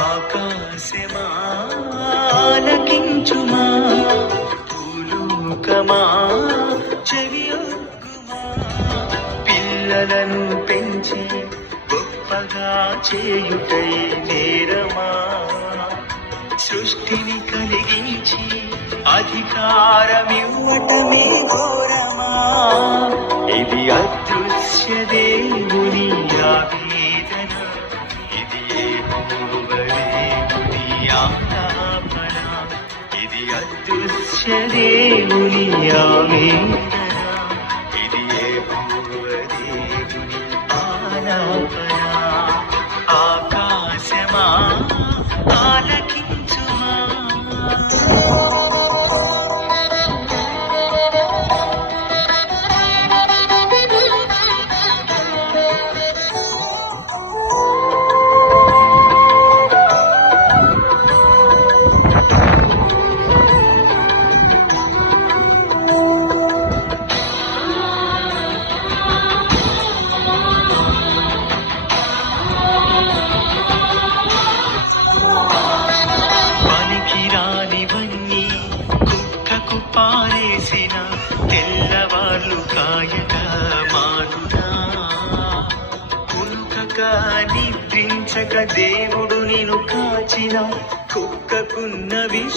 ఆకాశమా ఆలకించుమా, భూలోకమా చెవియొగ్గుమా. పిల్లలను పెంచి గొప్పగా చేయుటై నేరమా, సృష్టిని కలిగించి అధికారమివ్వటమే ఘోరమా. ఇది అదృశ్య దేవుని ఆవేదన, ఇది యెహోవా దేవుని ఆలాపన. ఇది అదృశ్య దేవుని ఆవేదన, ఇది యెహోవా దేవుని ఆలాపన. ఆకాశమా ఆలకించుమా. పనికిరానివన్నీ కుక్కకు పారేసిన తెల్లవార్లు కాయక మానునా. కునుకక నిద్రించక దేవుడు నిన్ను కాచిన కుక్కకున్న